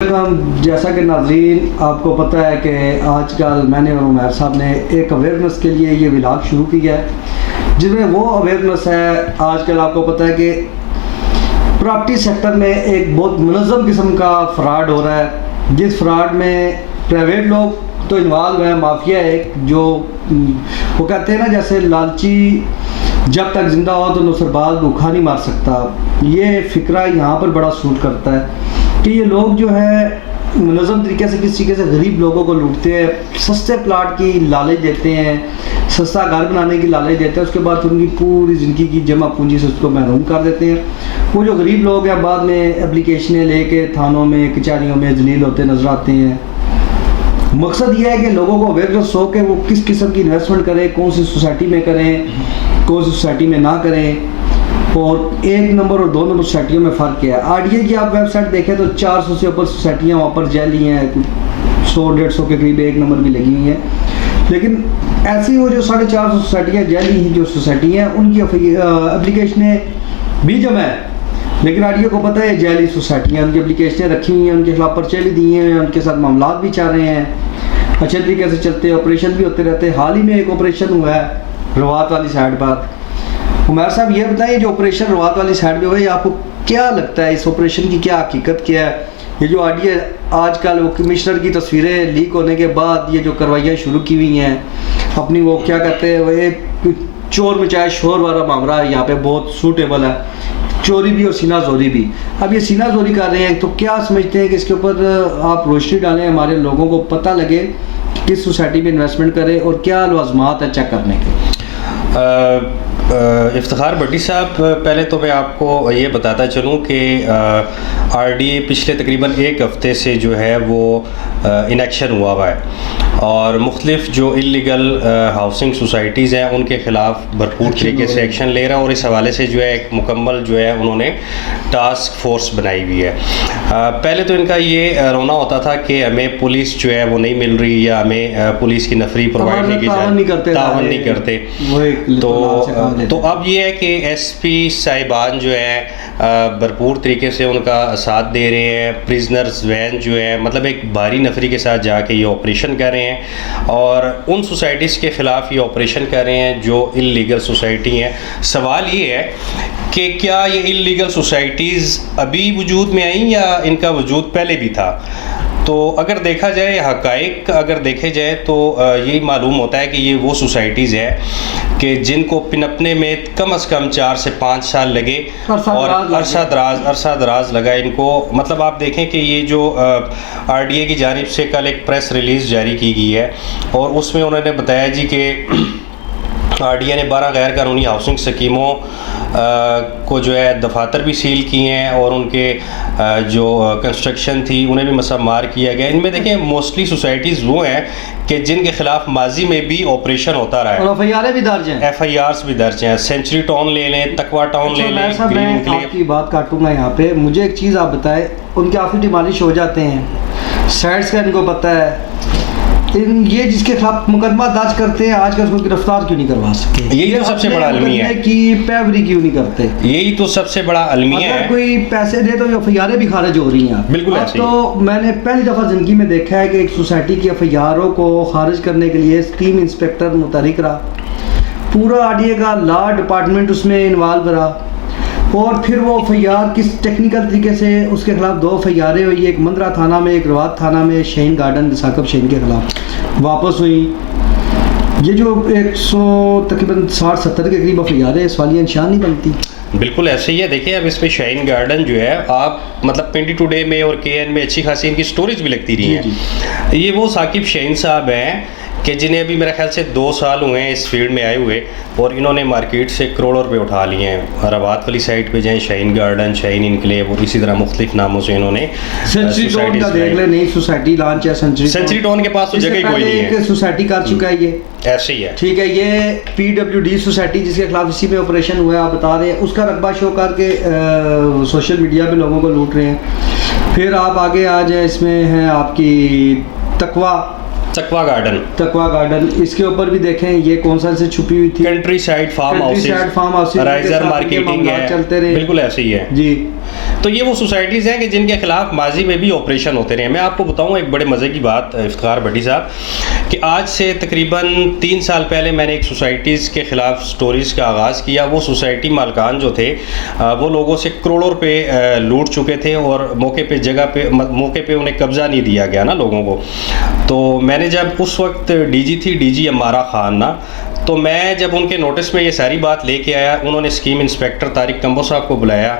जैसा कि नाज़रीन आपको पता है कि आजकल मैंने और उमर साहब ने एक अवेयरनेस के लिए ये व्लॉग शुरू किया है, जिसमें वो अवेयरनेस है। आजकल आपको पता है कि प्रॉपर्टी सेक्टर में एक बहुत मुनज़्ज़म किस्म का फ्रॉड हो रहा है, जिस फ्रॉड में प्राइवेट लोग तो इन्वॉल्व है। माफिया है जो वो कहते हैं ना, जैसे लालची जब तक ज़िंदा हो तो नुसरबाज भूखा नहीं मार सकता। ये फ़िक्रा यहाँ पर बड़ा सूट करता है कि ये लोग जो है मुनज़्ज़म तरीके से किस तरीके से गरीब लोगों को लूटते हैं, सस्ते प्लाट की लालच देते हैं, सस्ता घर बनाने की लालच देते हैं, उसके बाद उनकी पूरी ज़िंदगी की जमा पूंजी से उसको महरूम कर देते हैं। वो जो गरीब लोग हैं बाद में एप्लीकेशनें लेके थानों में कचहरियों में जलील होते नज़र आते हैं। मकसद ये है कि लोगों को अवेयरनेस हो कि वो किस किस्म की इन्वेस्टमेंट करें, कौन सी सोसाइटी में करें, कौन सी सोसाइटी में ना करें, और 1 नंबर और 2 नंबर सोसाइटियों में फ़र्क क्या है। आरडीए की आप वेबसाइट देखें तो 400 से ऊपर सोसाइटियाँ वहाँ पर जैली हैं, 100-150 के करीब 1 नंबर भी लगी हुई हैं। लेकिन ऐसी वो जो 450 सोसाइटियाँ जैली हैं, जो सोसाइटी हैं उनकी एप्लीकेशनें भी जमा है, लेकिन आरडीए को पता है जैली सोसाइटियाँ, उनकी एप्लीकेशनें रखी हुई हैं, उनके खिलाफ पर्चे भी दिए हैं, उनके साथ मामला भी चल रहे हैं, अच्छे तरीके से चलते हैं, ऑपरेशन भी होते रहते हैं। हाल ही में एक ऑपरेशन हुआ है रवात वाली साइड पर। उमर साहब ये बताइए, जो ऑपरेशन रवात वाली साइड पे हुआ है, आपको क्या लगता है इस ऑपरेशन की क्या हकीकत क्या है? ये जो आरडीए आजकल वो कमिश्नर की तस्वीरें लीक होने के बाद ये जो कार्रवाइयाँ शुरू की हुई हैं, अपनी वो क्या कहते हैं, वो एक चोर मचाए शोर वाला मामला यहाँ पे बहुत सूटेबल है, चोरी भी और सीना जोरी भी। अब ये सीना जोरी कर रहे हैं, तो क्या समझते हैं कि इसके ऊपर आप रोशनी डालें, हमारे लोगों को पता लगे कि किस सोसाइटी में इन्वेस्टमेंट करें और क्या लवाजमात है चेक करने के? इफ्तिखार भट्टी साहब, पहले तो मैं आपको ये बताता चलूँ कि आरडीए पिछले तकरीबन 1 हफ़्ते से जो है वो इनेक्शन हुआ है और मुख्तलिफ़ जो इल्लीगल हाउसिंग सोसाइटीज़ हैं उनके ख़िलाफ़ भरपूर तरीके से एक्शन ले रहा है, और इस हवाले से जो है एक मुकम्मल जो है उन्होंने टास्क फोर्स बनाई हुई है। पहले तो इनका ये रोना होता था कि हमें पुलिस जो है वो नहीं मिल रही, या हमें पुलिस की नफरी प्रोवाइड नहीं की जाती, तावन नहीं करते। तो अब ये है कि एसपी साहिबान जो है भरपूर तरीके से उनका साथ दे रहे हैं। प्रिजनर्स वैन जो है मतलब एक भारी नफरी के साथ जाके ये ऑपरेशन कर रहे हैं और उन सोसाइटीज़ के ख़िलाफ़ ये ऑपरेशन कर रहे हैं जो इल्लीगल सोसाइटी हैं। सवाल ये है कि क्या ये इल्लीगल सोसाइटीज़ अभी वजूद में आई या इनका वजूद पहले भी था? तो अगर देखा जाए हक़ाइक़ अगर देखे जाए तो यही मालूम होता है कि ये वो सोसाइटीज़ है कि जिनको पिनपने में कम से कम 4 से 5 साल लगे और अरसा दराज लगा इनको। मतलब आप देखें कि ये जो आरडीए की जानिब से कल एक प्रेस रिलीज़ जारी की गई है और उसमें उन्होंने बताया जी कि आरडीए ने 12 गैर कानूनी हाउसिंग स्कीमों को जो है दफातर भी सील किए हैं और उनके जो कंस्ट्रक्शन थी उन्हें भी मसमार किया गया। इनमें देखें मोस्टली सोसाइटीज़ वो हैं कि जिनके खिलाफ माजी में भी ऑपरेशन होता रहा है, एफआईआर भी दर्ज हैं, एफआईआर भी दर्ज हैं। सेंचुरी टाउन ले लें, तकवा टाउन ले लें, मैं आपकी बात काटूंगा यहाँ पे। मुझे एक चीज़ आप बताएं, उनके ऑफिस डिमालिश हो जाते हैं, साइड्स का इनको पता है, ये जिसके खिलाफ मुकदमा दर्ज करते हैं आज उसको गिरफ्तार क्यों नहीं करवा सके? यही तो सबसे बड़ा अलमिया है कि पैवरी क्यों नहीं करते? यही तो सबसे बड़ा अलमिया है। कोई पैसे दे तो एफआईआर भी खारिज हो रही हैं। बिल्कुल ऐसे तो मैंने पहली दफ़ा ज़िंदगी में देखा है कि एक सोसाइटी की एफआईआरों को खारिज करने के लिए स्कीम इंस्पेक्टर मुतहरिक रहा, पूरा आरडीए का लॉ डिपार्टमेंट उसमें इन्वॉल्व रहा, और फिर वो एफआईआर किस टेक्निकल तरीके से उसके खिलाफ 2 एफआईआरें हुई, एक मंदरा थाना में, एक रवात थाना में, शहीन गार्डन साकब शहीन के खिलाफ वापस हुई। ये जो 100 तकरीबन 60-70 के करीब एफआईआरें सवालिया निशान नहीं बनती। बिल्कुल ऐसे ही है। देखिए अब इसमें शाहीन गार्डन जो है आप मतलब 22 डे में और केएन में अच्छी खासी इनकी स्टोरेज भी लगती रही है। ये वो साकिब शाहीन साहब हैं कि जिन्हें अभी मेरा ख्याल से 2 साल हुए हैं इस फील्ड में आए हुए, और इन्होंने मार्केट से करोड़ों रुपए उठा लिए हैं। रवात वाली साइड पे जाएं, शाहीन गार्डन, शाहीन इनक्लेव और इसी तरह मुख्तलिफ नामों से इन्होंने सेंचुरी टाउन का देख ले, नई सोसाइटी लॉन्च है सेंचुरी टाउन के पास तो जगह कोई नहीं है, सोसाइटी कर चुका है ये, ऐसे ही है। ठीक है, ये पीडब्ल्यूडी सोसाइटी जिसके खिलाफ इसी में ऑपरेशन हुआ है, आप बता रहे हैं, उसका रकबा शो करके सोशल मीडिया पे लोगों को लूट रहे हैं। फिर आप आगे आ जाए, इसमें है आपकी तकवा तकवा गार्डन, इसके ऊपर भी देखें ये कौन सा से छुपी हुई थी, countryside farmhouse, riser marketing है, चलते रहे, बिल्कुल ऐसे ही है जी। तो ये वो सोसाइटीज़ हैं कि जिनके खिलाफ माजी में भी ऑपरेशन होते रहे। मैं आपको बताऊं एक बड़े मज़े की बात इफ्तिखार भट्टी साहब, कि आज से तकरीबन 3 साल पहले मैंने एक सोसाइटीज़ के ख़िलाफ़ स्टोरीज़ का आगाज़ किया। वो सोसाइटी मालकान जो थे वो लोगों से करोड़ों रुपये लूट चुके थे और मौके पे उन्हें कब्ज़ा नहीं दिया गया ना लोगों को। तो मैंने जब उस वक्त डीजी अमारा खान ना, तो मैं जब उनके नोटिस में ये सारी बात लेके आया, उन्होंने स्कीम इंस्पेक्टर तारिक कंबो साहब को बुलाया।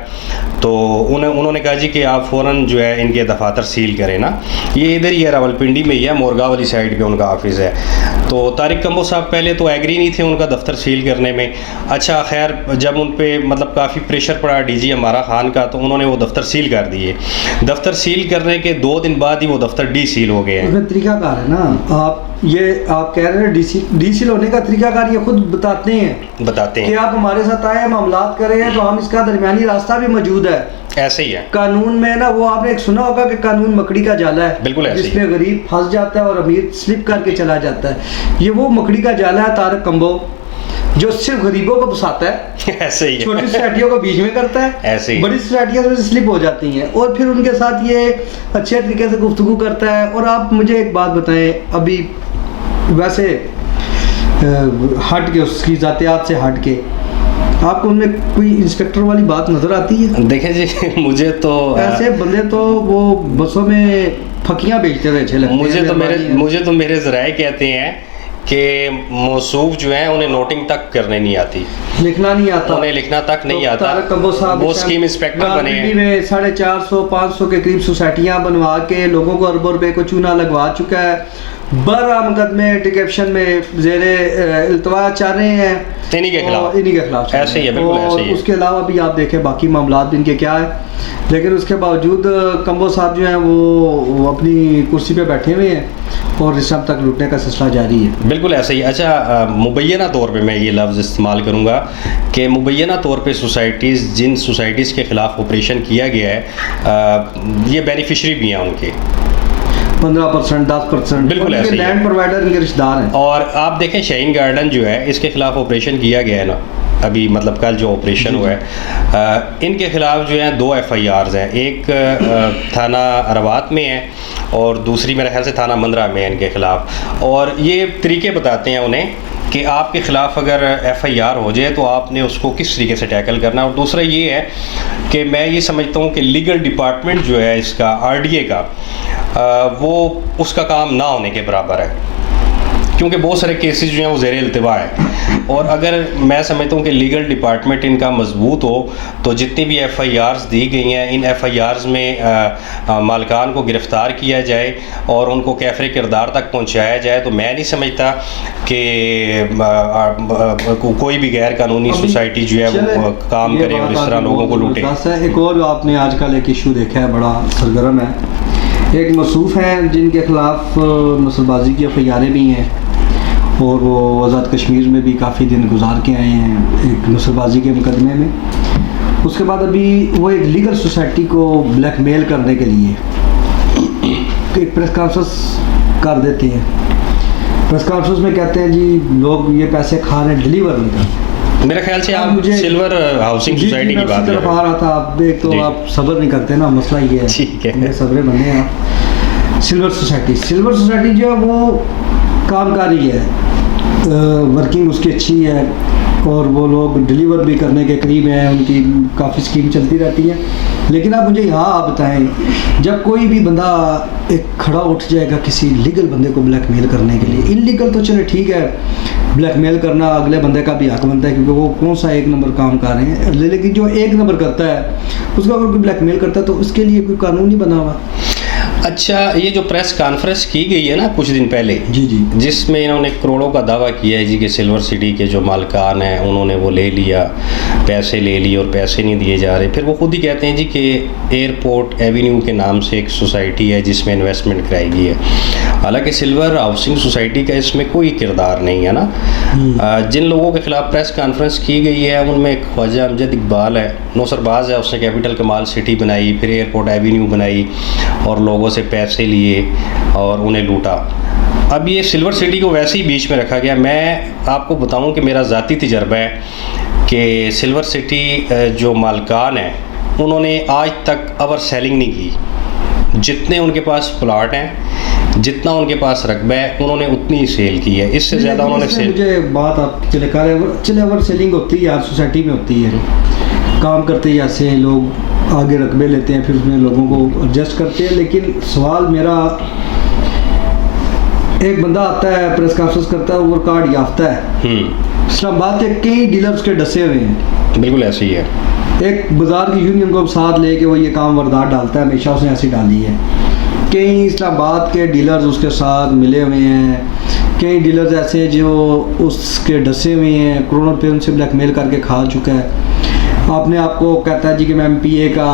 तो उन्होंने कहा जी कि आप फ़ौरन जो है इनके दफातर सील करें ना। ये इधर ही है, रावलपिंडी में ही है, मोरगांव वाली साइड पे उनका ऑफिस है। तो तारिक कंबो साहब पहले तो एग्री नहीं थे उनका दफ्तर सील करने में। अच्छा खैर, जब उन पर मतलब काफ़ी प्रेशर पड़ा डीजी अमारा खान का, तो उन्होंने वो दफ्तर सील कर दिए। दफ्तर सील करने के 2 दिन बाद ही वो दफ्तर डी सील हो गए हैं। तरीकाकार है ना, आप कह रहे हैं डी सील होने का तरीकाकार ये खुद बताते हैं कि आप हमारे साथ आए, मामलात करें, तो हम इसका दरमियानी रास्ता भी मौजूद है। ऐसे ही है कानून में ना, वो आपने एक सुना होगा कि कानून मकड़ी का जाला है, बिल्कुल ऐसे ही, जिसमें गरीब फंस जाता है और अमीर स्लिप करके चला जाता है। ये वो मकड़ी का जाला है तारिक कंबो, जो सिर्फ गरीबों को फंसाता है। ऐसे ही, छोटी सोसाइटियों को बीच में करता है, ऐसे ही बड़ी सोसाइटियां तो स्लिप हो जाती हैं और फिर उनके साथ ये अच्छे तरीके से गुफ्तगू करता है। और आप मुझे एक बात बताएं, अभी वैसे हट के, उसकी ज़ातियात से हट के, आपको उनमें कोई इंस्पेक्टर वाली बात नज़र आती है? देखें जी, मुझे तो ऐसे बंदे तो वो बसों में फकियां बेचते हुए अच्छे लगते हैं। मुझे तो मेरे ज़राए कहते हैं कि मौसूफ जो है उन्हें नोटिंग तक करने नहीं आती, लिखना नहीं आता, उन्हें लिखना तक नहीं आता। वो स्कीम इंस्पेक्टर बने हैं, में 450-500 के करीब सोसाइटियां बनवा के लोगों को अरबों रुपए को चूना लगवा चुका है। 12 मुकदमे डिटेक्शन में ज़ेरे इल्तवा चाह रहे हैं इन्हीं के खिलाफ। ऐसे ही है, बिल्कुल ऐसे ही है। उसके अलावा भी आप देखें बाकी मामलात इनके क्या है, लेकिन उसके बावजूद कंबो साहब जो हैं वो अपनी कुर्सी पे बैठे हुए हैं और इस सब तक लूटने का सिलसिला जारी है। बिल्कुल ऐसे ही। अच्छा, मुबैना तौर पे मैं ये लफ्ज़ इस्तेमाल करूँगा कि मुबैना तौर पे जिन सोसाइटीज़ के ख़िलाफ़ ऑपरेशन किया गया है, ये बेनिफिशरी भी हैं उनके 15%, 10%, बिल्कुल ऐसे ही, लैंड प्रोवाइडर इनके रिश्तेदार हैं। और आप देखें शाहीन गार्डन जो है, इसके खिलाफ ऑपरेशन किया गया है ना, अभी मतलब कल जो ऑपरेशन हुआ है, इनके खिलाफ जो है 2 FIRs हैं। एक थाना अरवात में है और दूसरी मेरे ख्याल से थाना मंदरा में है इनके खिलाफ। और ये तरीके बताते हैं उन्हें कि आपके ख़िलाफ़ अगर FIR हो जाए तो आपने उसको किस तरीके से टैकल करना है। और दूसरा ये है कि मैं ये समझता हूँ कि लीगल डिपार्टमेंट जो है इसका RDA का, वो उसका काम ना होने के बराबर है, क्योंकि बहुत सारे केसेस जो हैं वो ज़ेरे इल्तिवा है। और अगर मैं समझता हूँ कि लीगल डिपार्टमेंट इनका मजबूत हो तो जितनी भी FIRs दी गई हैं, इन FIRs में मालकान को गिरफ़्तार किया जाए और उनको कैफ़रे किरदार तक पहुँचाया जाए, तो मैं नहीं समझता कि कोई भी गैर कानूनी सोसाइटी जो है वो काम करे और इस तरह लोगों को लूटे। एक और आपने आजकल एक इशू देखा है, बड़ा सरगर्म है। एक मसूफ हैं जिनके ख़िलाफ़ नस्लबाजी की FIRs भी हैं और वो आज़ाद कश्मीर में भी काफ़ी दिन गुजार के आए हैं एक नस्लबाजी के मुकदमे में। उसके बाद अभी वो एक लीगल सोसाइटी को ब्लैकमेल करने के लिए एक प्रेस कॉन्फ्रेंस कर देते हैं। प्रेस कॉन्फ्रेंस में कहते हैं जी लोग ये पैसे खा रहे हैं, डिलीवर नहीं करते। मेरे ख्याल से आप सिल्वर हाउसिंग सोसाइटी की बात कर रहा था। आप एक तो आप सब्र नहीं करते ना, मसला ये है, ठीक है, सब्रे बने हैं आप। सिल्वर सोसाइटी जो है वो कामकारी है, वर्किंग उसकी अच्छी है और वो लोग डिलीवर भी करने के करीब हैं, उनकी काफ़ी स्कीम चलती रहती है। लेकिन आप मुझे यहाँ आप बताएं, जब कोई भी बंदा एक खड़ा उठ जाएगा किसी लीगल बंदे को ब्लैकमेल करने के लिए, इनलीगल तो चले ठीक है, ब्लैकमेल करना अगले बंदे का भी हक बनता है क्योंकि वो कौन सा 1 नंबर काम कर रहे हैं, लेकिन जो 1 नंबर करता है उसको अगर कोई ब्लैकमेल करता है तो उसके लिए कोई कानून नहीं बना हुआ। अच्छा, ये जो प्रेस कॉन्फ्रेंस की गई है ना कुछ दिन पहले, जी, जिसमें इन्होंने करोड़ों का दावा किया है जी कि सिल्वर सिटी के जो मालकान हैं उन्होंने वो ले लिया, पैसे ले लिए और पैसे नहीं दिए जा रहे। फिर वो खुद ही कहते हैं जी कि एयरपोर्ट एवेन्यू के नाम से एक सोसाइटी है जिसमें इन्वेस्टमेंट कराई गई है। हालांकि सिल्वर हाउसिंग सोसाइटी का इसमें कोई किरदार नहीं है ना। जिन लोगों के ख़िलाफ़ प्रेस कॉन्फ्रेंस की गई है उनमें ख्वाजा अमजद इकबाल है, नौसरबाज है, उसने कैपिटल कमाल सिटी बनाई, फिर एयरपोर्ट एवेन्यू बनाई और लोगों लोगों से पैसे लिए और उन्हें लूटा। अब ये सिल्वर सिटी को वैसे ही बीच में रखा गया। मैं आपको बताऊं कि मेरा ज़ाती तजर्बा है कि सिल्वर सिटी जो मालकान हैं उन्होंने आज तक ओवर सेलिंग नहीं की। जितने उनके पास प्लाट हैं, जितना उनके पास रकबा है, उन्होंने उतनी ही सेल की है। इससे ज़्यादा उन्होंने सेल। मुझे बात आप चले चले ओवर सेलिंग होती है यार, सोसाइटी में होती है। काम करते जैसे लोग आगे रकबे लेते हैं, फिर उसमें लोगों को एडजस्ट करते हैं। लेकिन सवाल मेरा, एक बंदा आता है प्रेस कॉन्फ्रेंस करता है, ओवर कार्ड याफ्ता है, इस्लामाबाद के कई डीलर्स के डसे हुए हैं। बिल्कुल ऐसे ही है। एक बाज़ार की यूनियन को साथ लेके वो ये काम वारदात डालता है, हमेशा उसने ऐसी डाली है। कई इस्लामाबाद के डीलर्स उसके साथ मिले हुए हैं, कई डीलर्स ऐसे जो उसके डसे हुए हैं, करोड़ों रुपये उनसे ब्लैकमेल करके खा चुका है। आपने आपको कहता है जी कि मैं MPA का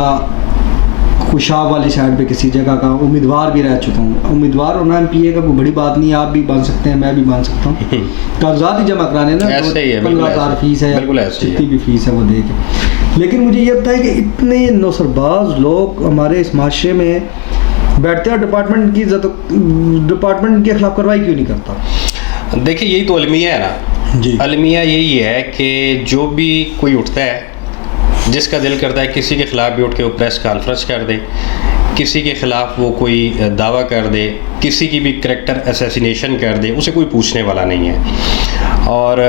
खुशाब वाली साइड पे किसी जगह का उम्मीदवार भी रह चुका हूँ। उम्मीदवार होना MPA का कोई बड़ी बात नहीं है, आप भी बन सकते हैं, मैं भी बन सकता हूँ। कागजात ही जमा कराने ना, 15,000 फीस है, जितनी भी फीस है वो दे के। लेकिन मुझे ये बताया कि इतने नौसरबाज लोग हमारे इस माशरे में बैठते हैं, डिपार्टमेंट की इज्जत, डिपार्टमेंट के खिलाफ कार्रवाई क्यों नहीं करता? देखिए यही तो अलमिया है ना जी। अलमिया यही है कि जो भी कोई उठता है, जिसका दिल करता है किसी के ख़िलाफ़ भी उठ के वो प्रेस कॉन्फ्रेंस कर दे, किसी के ख़िलाफ़ वो कोई दावा कर दे, किसी की भी करैक्टर असैसिनेशन कर दे, उसे कोई पूछने वाला नहीं है। और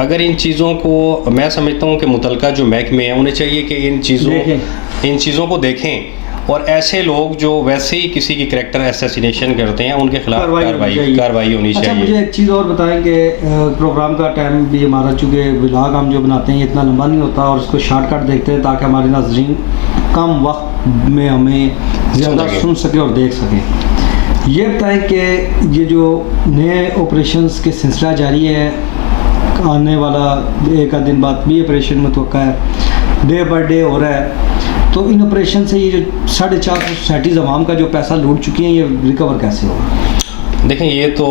अगर इन चीज़ों को, मैं समझता हूँ कि मुतलका जो महकमे हैं उन्हें चाहिए कि इन चीज़ों को देखें, और ऐसे लोग जो वैसे ही किसी की करैक्टर असैसिनेशन करते हैं उनके खिलाफ कार्रवाई होनी चाहिए। मुझे एक चीज़ और बताएं कि प्रोग्राम का टाइम भी हमारा, चूँकि व्लॉग हम जो बनाते हैं इतना लंबा नहीं होता, और इसको शॉर्टकट देखते हैं ताकि हमारे नाज़रीन कम वक्त में हमें ज़्यादा सुन सके और देख सकें। ये बताएं कि ये जो नए ऑपरेशंस के सिलसिला जारी है, आने वाला एक आध दिन बाद भी ऑपरेशन मुतवक्का है, डे बाय डे हो रहा है, तो इन ऑपरेशन से ये जो 450 सोसाइटीज़ अवाम का जो पैसा लूट चुकी हैं, ये रिकवर कैसे होगा? देखें ये तो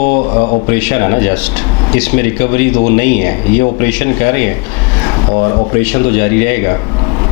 ऑपरेशन है ना, जस्ट इसमें रिकवरी तो नहीं है। ये ऑपरेशन कर रहे हैं और ऑपरेशन तो जारी रहेगा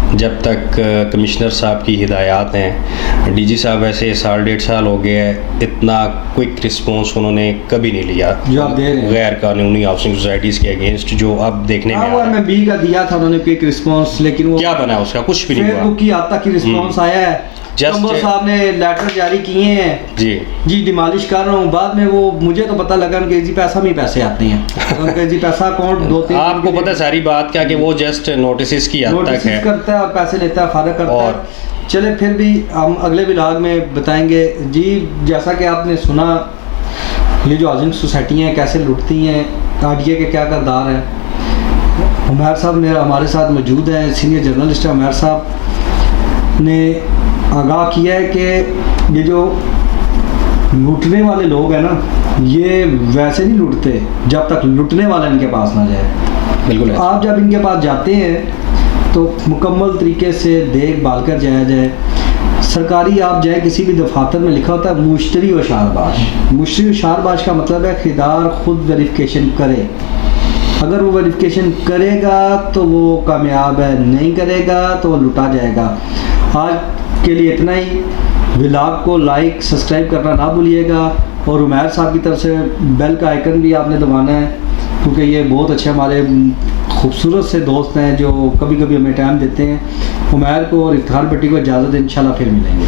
जब तक कमिश्नर साहब की हिदायत हैं। DG साहब वैसे 1.5 साल हो गया है, इतना क्विक रिस्पॉन्स उन्होंने कभी नहीं लिया जो आप दे रहे हैं गैर कानूनी हाउसिंग सोसाइटीज़ के अगेंस्ट, जो अब देखने में आया। MB का दिया था उन्होंने क्विक रिस्पॉन्स, लेकिन वो क्या बना उसका? कुछ भी नहीं हुआ। फेसबुक की आज तक की रिस्पॉन्स आया है, कंबर साहब ने लेटर जारी किए हैं जी डिमालिश कर रहा हूँ। बाद में वो मुझे तो पता लगा उनके जी पैसा में पैसे आते हैं, उनके जी पैसा अकाउंट 2-3 आपको पता है सारी बात क्या कि वो जस्ट नोटिस की हद तक है, करता है और पैसे लेता है, फारग करता है। चले फिर भी हम अगले व्लॉग में बताएंगे जी। जैसा कि आपने सुना, ये जो हाउसिंग सोसाइटियाँ कैसे लुटती हैं, RDA के क्या किरदार हैं। उमर साहब ने हमारे साथ मौजूद हैं, सीनियर जर्नलिस्ट हैं। उमर साहब ने आगाह किया है कि ये जो लूटने वाले लोग हैं ना, ये वैसे नहीं लूटते जब तक लूटने वाला इनके पास ना जाए। बिल्कुल। आप जब इनके पास जाते हैं तो मुकम्मल तरीके से देखभाल कर जाया जाए। सरकारी आप जाए किसी भी दफातर में लिखा होता है मुश्तरी व शारबाश। मुश्तरी व शारबाश का मतलब है खरीदार खुद वेरिफिकेशन करे। अगर वो वेरिफिकेशन करेगा तो वो कामयाब है, नहीं करेगा तो वो लुटा जाएगा। आज के लिए इतना ही। व्लॉग को लाइक सब्सक्राइब करना ना भूलिएगा, और उमैर साहब की तरफ से बेल का आइकन भी आपने दबाना है, क्योंकि ये बहुत अच्छे हमारे खूबसूरत से दोस्त हैं जो कभी कभी हमें टाइम देते हैं। उमैर को और इफ्तिखार भट्टी को इजाज़त, इंशाल्लाह फिर मिलेंगे।